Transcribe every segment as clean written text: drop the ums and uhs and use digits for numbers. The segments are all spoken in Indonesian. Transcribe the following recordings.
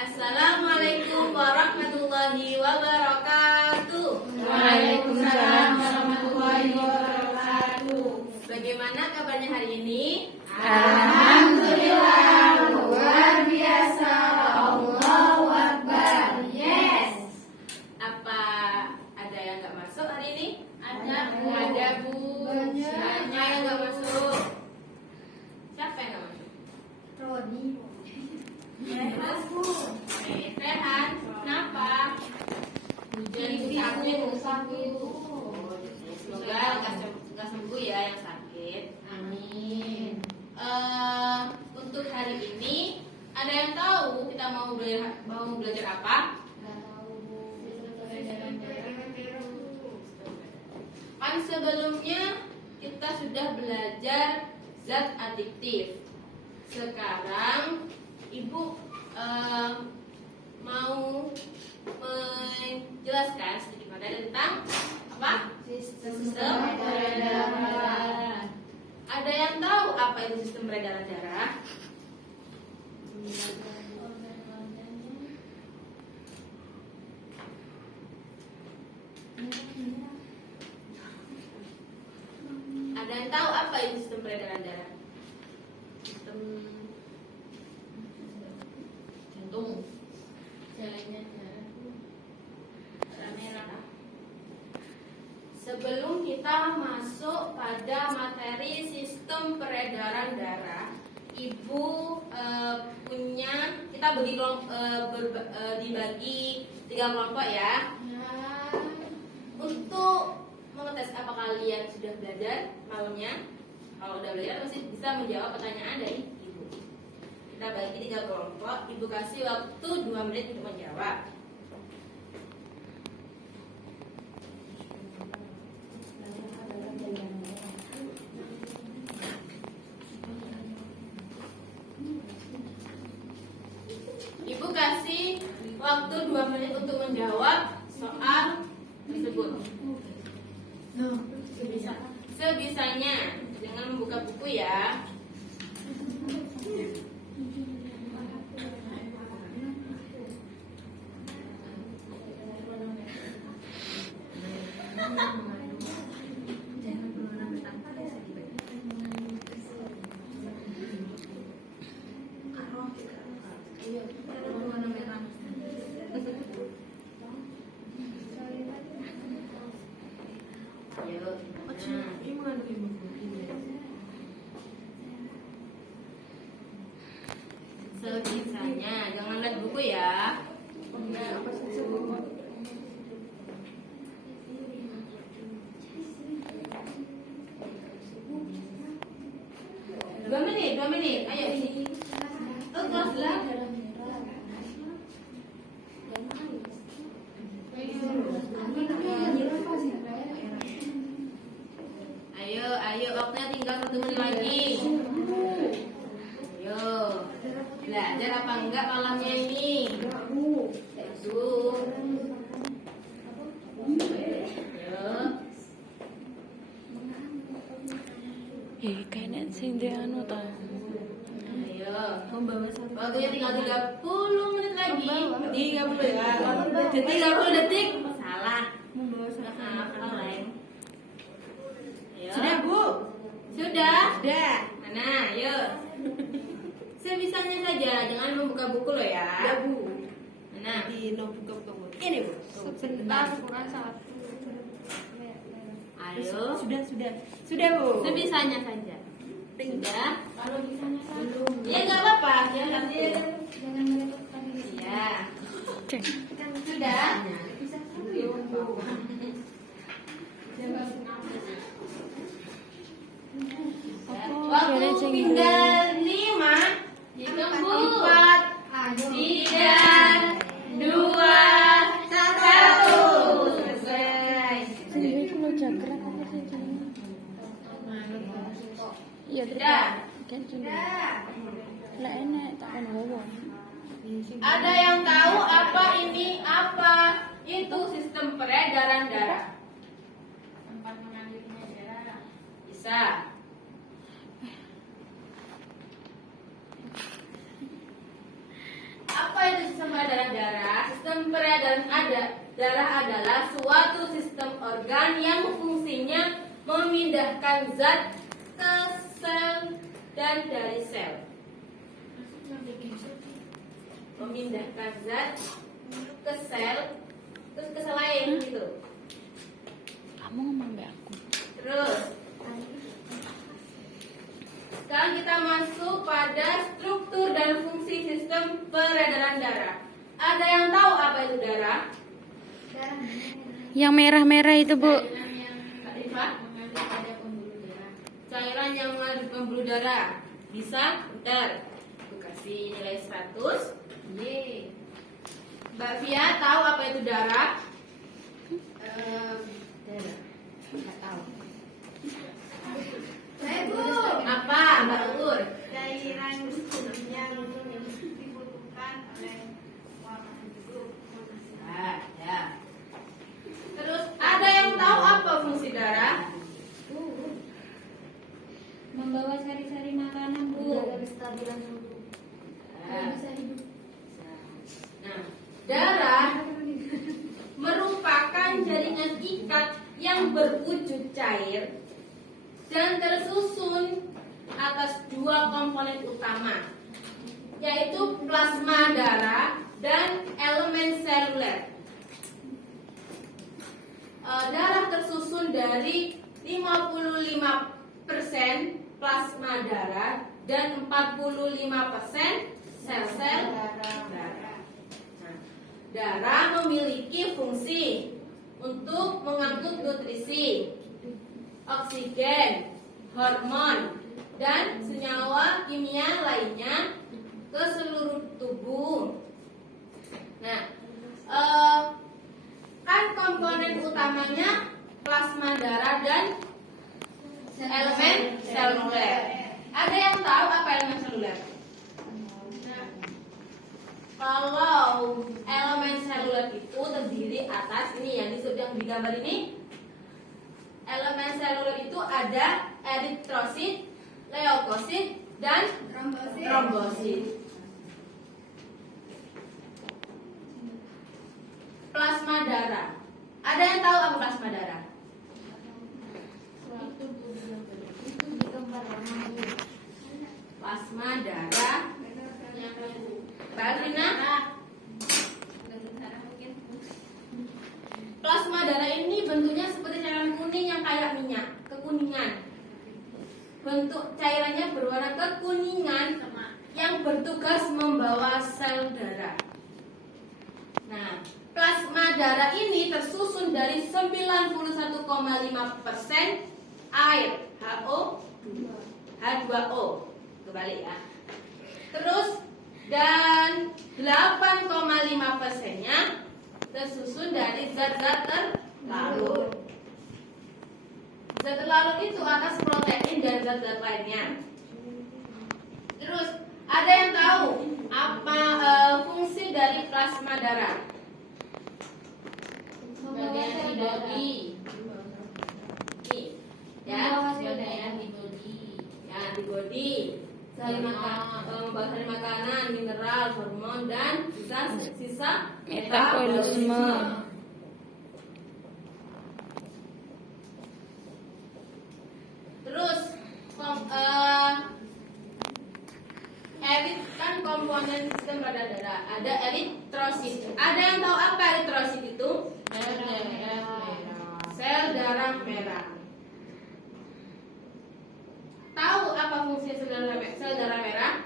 Assalamualaikum warahmatullahi wabarakatuh. Waalaikumsalam warahmatullahi wabarakatuh. Bagaimana kabarnya hari ini? Alhamdulillah, luar biasa. Allahu Akbar. Yes. Apa ada yang nggak masuk hari ini? Ada, Bu. Ada, Bu. Banyak. Siapa yang nggak masuk? Siapa yang nggak masuk? Roni. Terus, Rehan, kenapa? Sakit. Semoga nggak sembuh ya yang sakit. Amin. Untuk hari ini ada yang tahu kita mau belajar apa? Kan sebelumnya kita sudah belajar zat adiktif. Sekarang Ibu mau menjelaskan sedikit tentang apa? Sistem peredaran darah. Ada yang tahu apa itu sistem peredaran darah? Ada yang tahu apa itu sistem peredaran darah? Sistem jantung. Jalannya merah. Sebelum kita masuk pada materi sistem peredaran darah, Ibu kita dibagi 3 kelompok ya. Untuk mengetes apa kalian sudah belajar malamnya. Kalau udah belajar masih bisa menjawab pertanyaan dari Ibu. Kita bagi 3 kelompok. Ibu kasih waktu 2 menit untuk menjawab. Ibu kasih waktu 2 menit untuk menjawab soal tersebut. Sebisanya, jangan membuka buku ya. Sebisanya, jangan lihat buku ya. 2 menit, ayo ini. Kelaslah. Ayo, waktunya tinggal 1 menit lagi. Ayo, belajar apa enggak malamnya ini? Ayo. Kayaknya sing dia anu ta. Ayo, waktunya tinggal 30 menit lagi. 30 ya. 30 detik. Salah. Kalau lain. Ayo. Sudah, Bu? Sudah. Sudah. Mana? Ayo. Sebisanya saja, jangan membuka buku lo ya. Ya, Bu. Mana? Di buka Bu. Ini, Bu. Sebentar kurang 1. Ayo. Sudah, Bu. Sebisanya saja. Sudah. Kalau bisanya saja. Ya nggak apa-apa. Jangan ya. Sudah. Waktu tinggal 5, 4, 3, 2, 1. Selesai. Sendiri itu lo jagra apa sih ini? Iya, Sudah. kan sudah. Lah enak tak kan bawa. Ada yang tahu apa ini? Apa itu sistem peredaran darah? Tempat mengalirnya darah. Bisa. Apa itu sistem peredaran darah. Sistem peredaran darah adalah suatu sistem organ yang fungsinya memindahkan zat ke sel dan dari sel. Memindahkan zat ke sel terus ke sel lain gitu. Kamu ngomong be aku. Terus sekarang kita masuk pada struktur dan fungsi sistem peredaran darah. Ada yang tahu apa itu darah? Yang merah-merah itu, Bu. Kak Rifa? Cairan yang mengalir ke pembuluh darah. Bisa? Bentar. Aku kasih nilai 100. Yeay. Mbak Via tahu apa itu darah? Darah. Nggak tahu. Apa Mbak Ur? Cairan yang dibutuhkan oleh warna hidup. Ya. Terus ada yang tahu apa fungsi darah? Membawa sari-sari makanan, Bu. Nah, darah merupakan jaringan ikat yang berwujud cair dan tersusun atas dua komponen utama, yaitu plasma darah dan elemen seluler. Darah tersusun dari 55% plasma darah dan 45% sel-sel darah. Nah, darah memiliki fungsi untuk mengangkut nutrisi, oksigen, hormon, dan senyawa kimia lainnya ke seluruh tubuh. Nah, kan komponen utamanya plasma darah dan elemen seluler. Ada yang tahu apa elemen seluler? Kalau elemen seluler itu terdiri atas ini yang disebut yang digambar ini. Elemen seluler itu ada eritrosit, leukosit, dan trombosit. Plasma darah. Ada yang tahu apa plasma darah? Plasma darah. Mbak Rina? Plasma darah ini bentuknya seperti cairan kuning yang kayak minyak, kekuningan. Bentuk cairannya berwarna kekuningan yang bertugas membawa sel darah. Nah, plasma darah ini tersusun dari 91,5% air, H2O. Kembali ya. Terus dan 8,5%-nya tersusun dari zat-zat terlarut. Zat terlarut itu atas protein dan zat-zat lainnya. Terus ada yang tahu apa fungsi dari plasma darah? Bagian antibodi. Ya, bagian antibodi. Ya, antibodi. Membawa sari makanan, mineral, hormon, dan sisa metabolisme. Terus erit kan komponen sistem pada darah. Ada eritrosit. Ada yang tahu apa eritrosit itu? Sel darah merah. Tahu apa fungsi sel darah merah?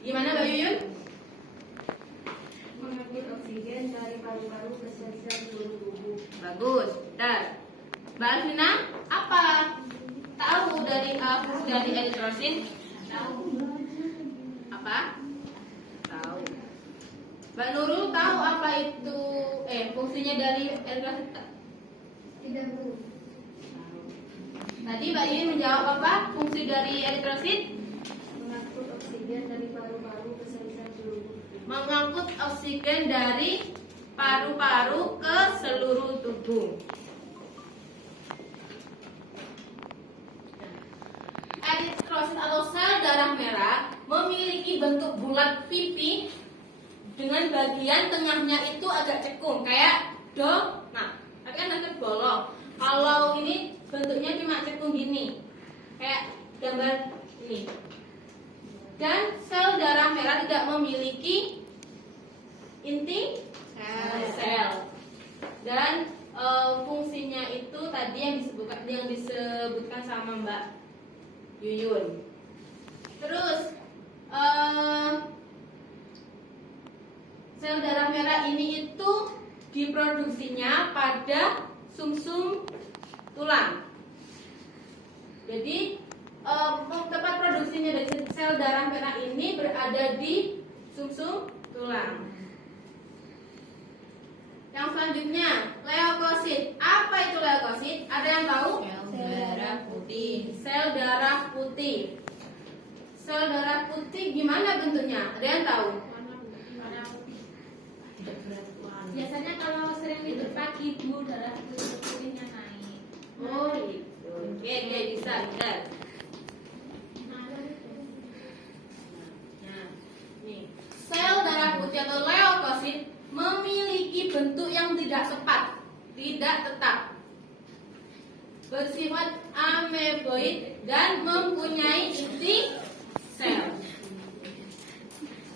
Gimana Mbak Yuyun? Mengangkut oksigen dari paru-paru ke sel-sel seluruh tubuh. Bagus. Dan Mbak Alvina, apa tahu dari fungsi dari eritrosit? Tahu. Apa? Tahu. Mbak Nurul tahu apa itu fungsinya dari eritrosit? Tidak, Bu. Tadi Mbak Yuyun menjawab apa? Fungsi dari eritrosit? Mengangkut oksigen dari paru-paru ke sel-sel seluruh tubuh. Mengangkut oksigen dari paru-paru ke seluruh tubuh. Eritrosit atau sel darah merah memiliki bentuk bulat pipi dengan bagian tengahnya itu agak cekung kayak donat. Tapi kan nanti bolong. Kalau ini bentuknya cuma cekung gini, kayak gambar ini. Dan sel darah merah tidak memiliki inti sel. Dan fungsinya itu tadi yang disebutkan sama Mbak Yuyun. Terus sel darah merah ini itu diproduksinya pada sumsum tulang. Jadi tempat produksinya dari sel darah merah ini berada di sumsum tulang. Yang selanjutnya, leukosit. Apa itu leukosit? Ada yang tahu? Sel darah putih. Sel darah putih. Sel darah putih gimana bentuknya? Ada yang tahu? Warna putih. Biasanya kalau sering tidur pagi Bu, darah putihnya naik. Oh gitu. Oke, bisa. Nah, nih. Sel darah putih atau leukosit memiliki bentuk yang tidak tetap, bersifat ameboid dan mempunyai inti sel.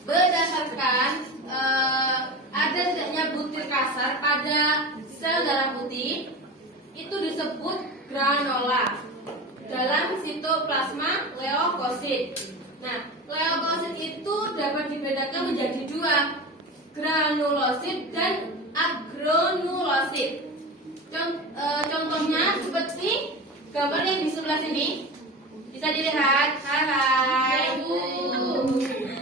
Berdasarkan ada tidaknya butir kasar pada sel darah putih itu disebut granula dalam sitoplasma leukosit. Nah, leukosit itu dapat dibedakan menjadi dua, granulosit dan agranulosit. Contohnya seperti gambar yang di sebelah sini. Bisa dilihat. Hai.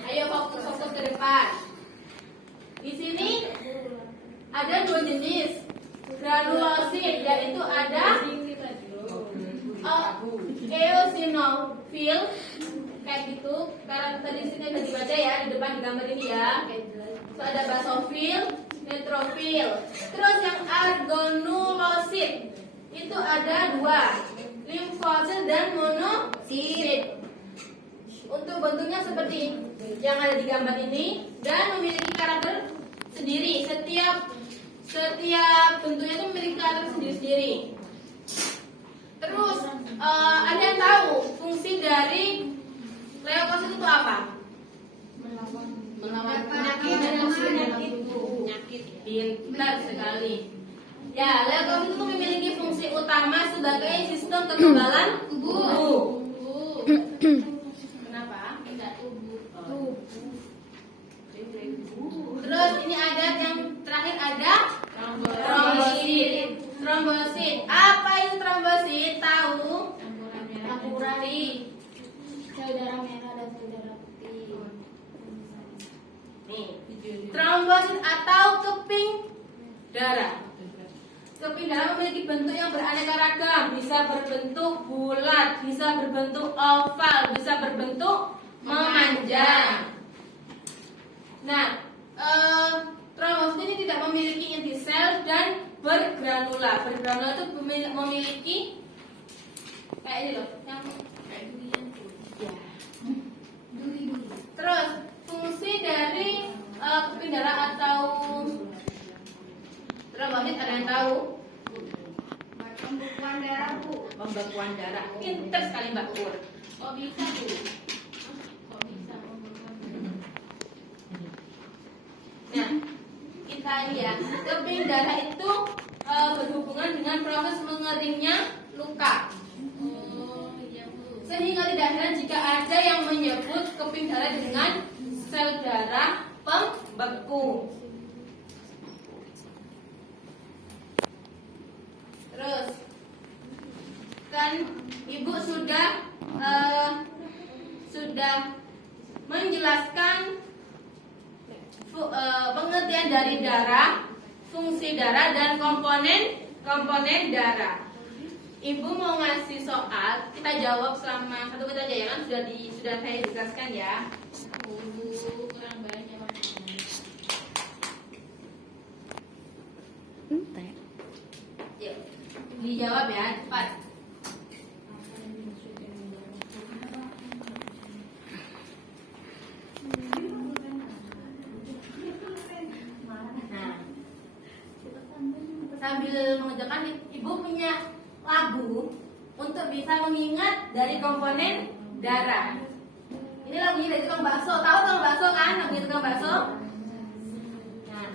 Ayo fokus ke depan. Di sini ada dua jenis granulosit, yaitu ada eosinofil kayak gitu. Karena tadi sini sudah dibaca ya di depan di gambar ini ya. So, ada basofil, neutrofil. Terus yang argonulosit itu ada dua, limfosit dan monosit. Untuk bentuknya seperti yang ada di gambar ini dan memiliki karakter sendiri. Setiap bentuknya itu memiliki karakter sendiri-sendiri. Terus ada yang tahu fungsi dari leukosit itu apa? Melawan penyakit. Pintar sekali. Ya, leukosit itu memiliki fungsi utama sebagai sistem kekebalan tubuh. Kenapa? Tidak tubuh. Terus ini ada yang terakhir ada trombosit. Trombosit. Apa itu trombosit? Tahu? Campuran sel darah merah dan sel darah putih. Nih, trombosit atau keping darah. Keping darah memiliki bentuk yang beraneka ragam, bisa berbentuk bulat, bisa berbentuk oval, bisa berbentuk memanjang. Nah, trombosit ini tidak memiliki inti sel dan bergranula. Bergranula itu memiliki kayak ini loh, yang kayak durian tuh. Ya. Terus fungsi dari keping darah atau trombosit ada yang tahu? Pembekuan darah Bu. Pembekuan darah. Pinter sekali Mbak Pur. Kok bisa Bu? Kok bisa pembekuan darah? Nah, kita lihat keping darah itu berhubungan dengan proses mengeringnya luka. Oh iya Bu. Sehingga tidak heran jika ada yang menyebut keping darah dengan sel darah pembeku. Terus kan Ibu sudah menjelaskan pengertian dari darah, fungsi darah dan komponen darah. Ibu mau ngasih soal, kita jawab selama satu menit aja ya kan sudah saya jelaskan ya. Kurang banyak waktunya. Yuk, dijawab ya cepat. sambil mengerjakan, Ibu punya lagu untuk bisa mengingat dari komponen darah. Ini lagunya dari tukang bakso. Tahu tukang bakso kan? Lagunya tukang bakso. Nah,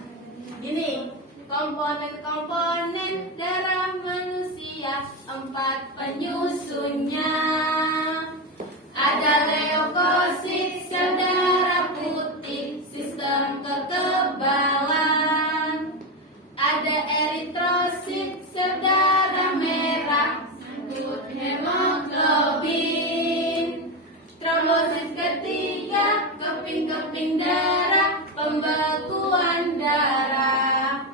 gini. Komponen darah manusia, 4 penyusunnya. Ada leukosit, sel darah putih, sistem kekebalan. Ada eritrosit, sel darah merah, angkut hemoglobin. Trombosit ketiga, keping-keping darah, pembekuan darah.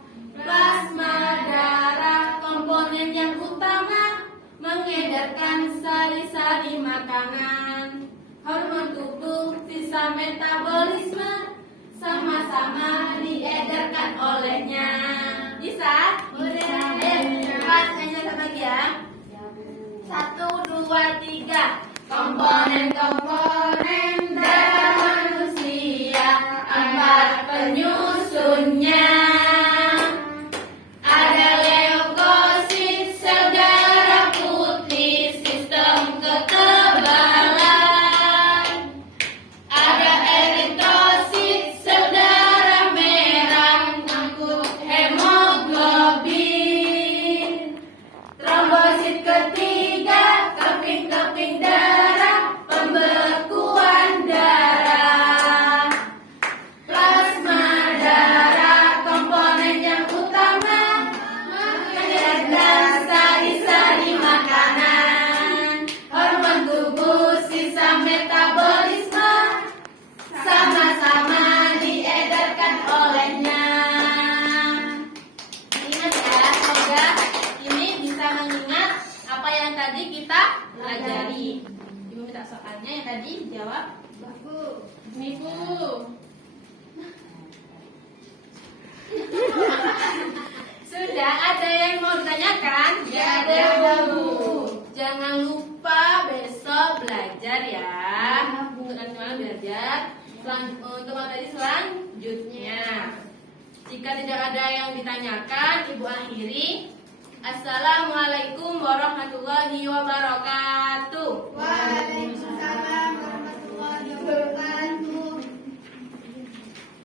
Plasma darah, komponen yang utama, mengedarkan sari-sari makanan. Hormon tubuh, sisa metabolisme, sama-sama diedarkan olehnya. Bisa? Bisa. Ayo, satu lagi ya. 1, 2, 3. Komponen-komponen darah manusia, 4 penyusunnya. Ada leukosit, sel darah putih, sistem kekebalan. Ada eritrosit, sel darah merah, angkut hemoglobin. Trombosit ketiga, keping-keping darah, pembekuan darah. Plasma darah, komponen yang utama, mengedarkan sari-sari makanan. Hormon tubuh, sisa metabolisme, sama-sama diedarkan olehnya. Ingat ya, semoga ini bisa mengingat apa yang tadi kita pelajari. Ibu minta soalnya yang tadi jawab. Ibu. Sudah ada yang mau ditanyakan? Tidak ada, Bu. Jangan lupa besok belajar ya. Untuk nanti malam belajar. Untuk materi selanjutnya. Jika tidak ada yang ditanyakan, Ibu akhiri. Assalamualaikum warahmatullahi wabarakatuh. Waalaikumsalam warahmatullahi wabarakatuh.